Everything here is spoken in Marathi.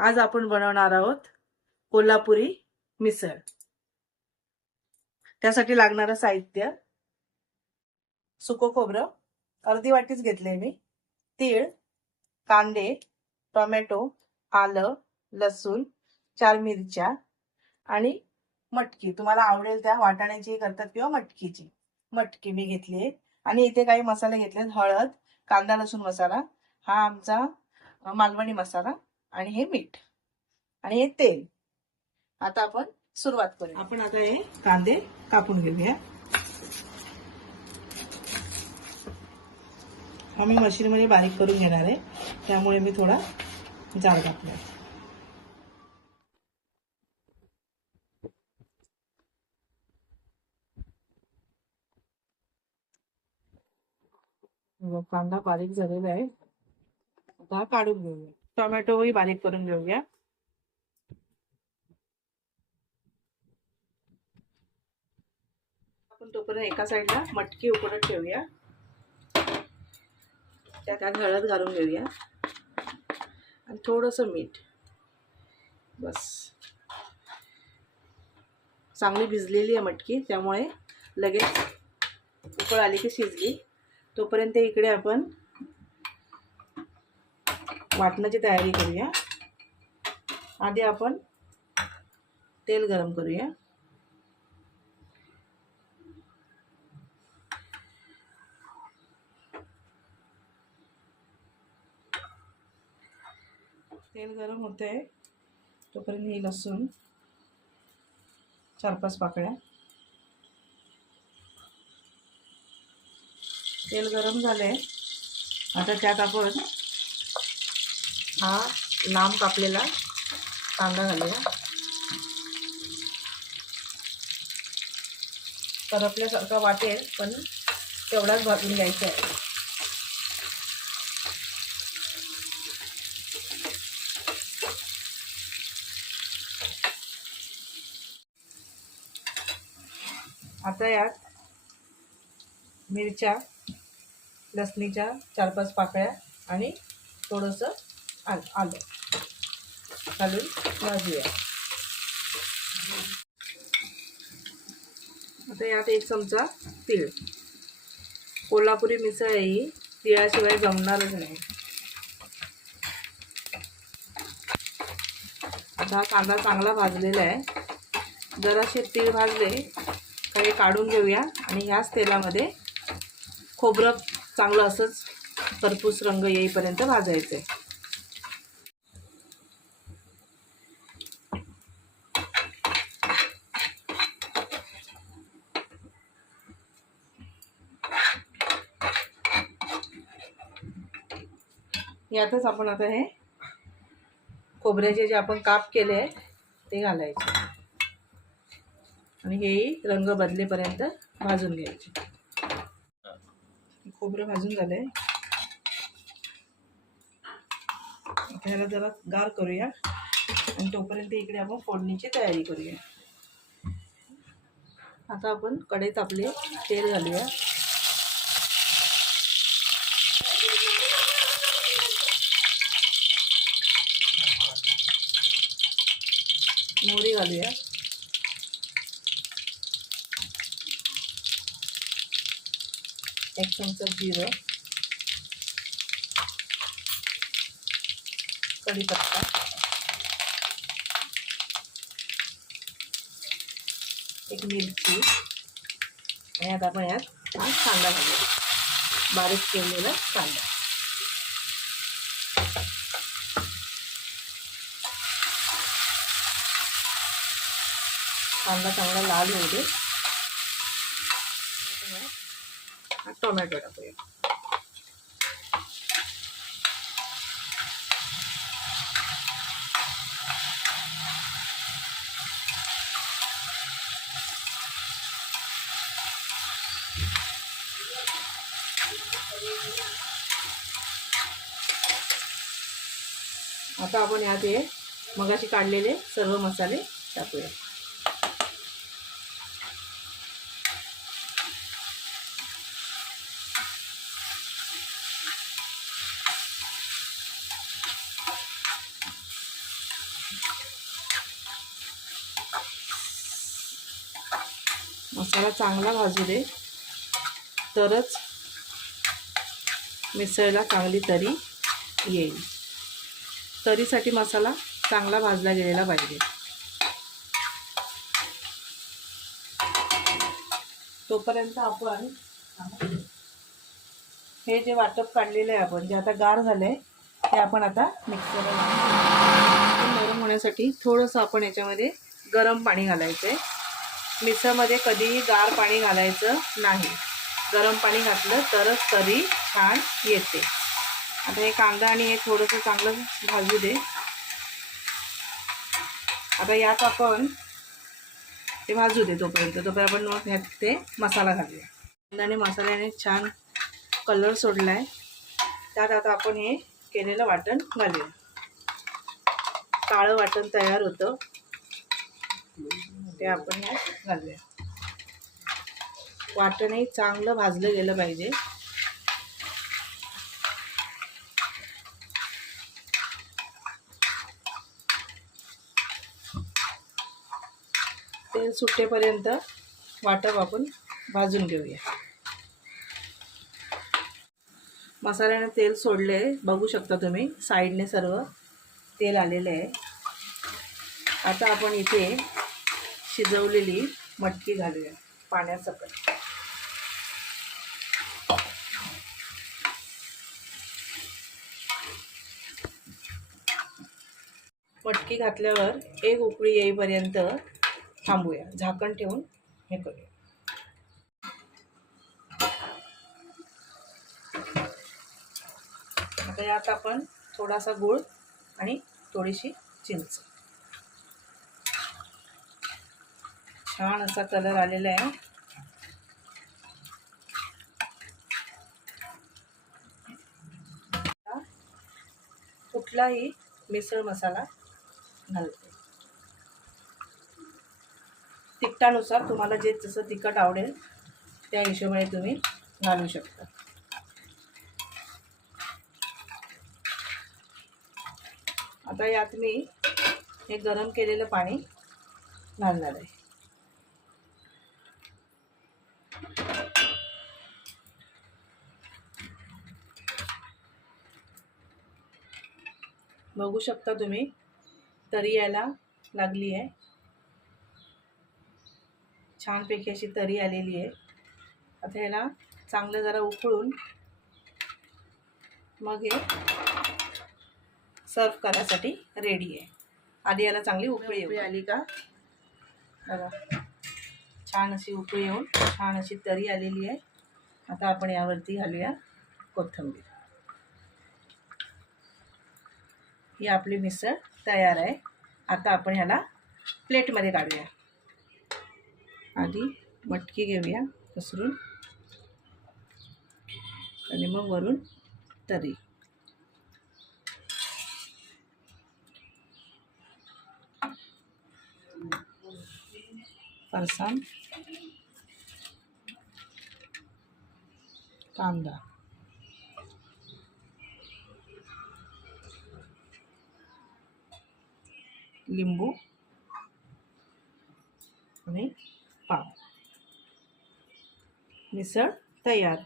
आज आपण बनवणार आहोत कोल्हापुरी मिसळ। त्यासाठी लागणारं साहित्य: सुकं खोबरं अर्धी वाटीच घेतले मी, तीळ, कांदे, टोमॅटो, आलं, लसूण, 4 मिरच्या आणि मटकी। तुम्हाला आवडेल त्या वाटाण्याची करतात किंवा मटकीची। मटकी मी घेतली आणि इथे काही मसाले घेतले: हळद, कांदा लसूण मसाला, हा आमचा मालवणी मसाला, आणि हे मीठ आणि हे तेल। आता आपण सुरुवात करूया। आपण आता हे कांदे कापून घेऊया। आम्ही मशीन मध्ये बारीक करून घेणार आहे, त्यामुळे मी थोडा जाड कापला। कांदा बारीक झालेला आहे, आता काढून घेऊया। टोमॅटोही बारीक करून घेऊया। आपण तोपर्यंत एका साईडला मटकी उकडत ठेवूया। त्यात हळद घालून घेऊया आणि थोडंसं मीठ, बस। चांगली भिजलेली आहे मटकी, त्यामुळे लगेच उकळ आली की शिजली। तोपर्यंत इकडे आपण वाटणाची तयारी करूया। आधी आपण तेल गरम करूया। तेल गरम होते तोपर्यंत ही लसूण 4-5 पाकळ्या। तेल गरम झाले, आता त्यात आपण हा लांब कापलेला कांदा घालूया। करपल्यासारखा वाटेल, पण तेवढाच भाजून घ्यायचा आहे। आता यात मिरच्या, लसणीच्या 4-5 पाकळ्या आणि थोडंसं आलं घालून भाजूया। आता यात 1 चमचा तीळ। कोल्हापुरी मिसळ ही तिळाशिवाय जमणारच नाही। आता कांदा चांगला भाजलेला आहे, जराशे तीळ भाजले काही काढून घेऊया आणि ह्याच तेलामध्ये खोबरं चांगलं असंच खरपूस रंग येईपर्यंत भाजायचं आहे। यातच आपण आता हे खोबऱ्याचे जे आपण काप केले आहेत ते घालायचे आणि हे रंग बदलेपर्यंत भाजून घ्यायचे। खोबरं भाजून झालंय, आता ह्याला जरा गार करूया आणि तोपर्यंत इकडे आपण फोडणीची तयारी करूया। आता आपण कढईत आपले तेल घालूया। मोहरी घालूया, 1 चमचा जिरं, कढीपत्ता, 1 मिरची आणि आता आपण यात कांदा घालूया, बारीक केलेला कांदा। कांदा चांगला लाल होऊ दे। टोमॅटो टाकूया। आता आपण यात हे मगाशी काढलेले सर्व मसाले टाकूया। मसाला चांगला भाजू दे, तरच मिसळला चांगली तरी येईल. तरीसाठी मसाला चांगला भाजला गेलेला पाहिजे. तोपर्यंत आपण हे जे वाटप काढलेलं आहे आपण, जे आता गार झालंय, ते आपण आता मिक्सरला नरम होण्यासाठी थोडंसं आपण याच्यामध्ये गरम पाणी घालायचं आहे. मिसळमध्ये कधीही गार पाणी घालायचं नाही. गरम पाणी घातलं तरच तरी छान येते. आता हे कांदा आणि हे थोडंसं चांगलं भाजू दे. आता यात आपण ते भाजू दे तोपर्यंत आपण मग ह्यात ते मसाला घालूया. कांद्याने मसाल्याने छान कलर सोडला आहे. त्यात आता आपण हे केलेलं वाटण घालूया. काळं वाटण तयार होतं ते आपण ह्यात घालूया. वाटणही चांगलं भाजलं गेलं पाहिजे. तेल सुटेपर्यंत वाटप आपण भाजून घेऊया. मसाल्याने तेल सोडले, बघू शकता तुम्ही, साईडने सर्व तेल आलेले आहे. आता आपण इथे शिजवलेली मटकी घालूया पाण्यासकट. मटकी घातल्यावर एक उकळी येईपर्यंत थांबूया. झाकण ठेवून हे करूया. आता यात आपण थोडासा गूळ आणि थोडीशी चिंच. छान असा कलर आलेला आहे. कुठलाही मिसळ मसाला घालते. तिखटानुसार तुम्हाला जे जसं तिखट आवडेल त्या हिशोबाने तुम्ही घालू शकता. आता यात मी हे गरम केलेलं पाणी घालणार आहे. बघू शकता तुम्ही, तरी यायला लागली आहे. छानपैकी अशी तरी आलेली आहे. आता याला चांगलं जरा उकळून मग हे सर्व करायसाठी रेडी आहे. आधी याला चांगली उकळी आली का बघा, छान अशी उकळी येऊन छान अशी तरी आलेली आहे. आता आपण यावरती घालूया कोथिंबीर. ही आपली मिसळ तयार आहे. आता आपण ह्याला प्लेटमध्ये काढूया. आधी मटकी घेऊया पसरून आणि मग वरून तरी. फरसाण, कांदा, लिंबू आणि पाव. मिसळ तयार.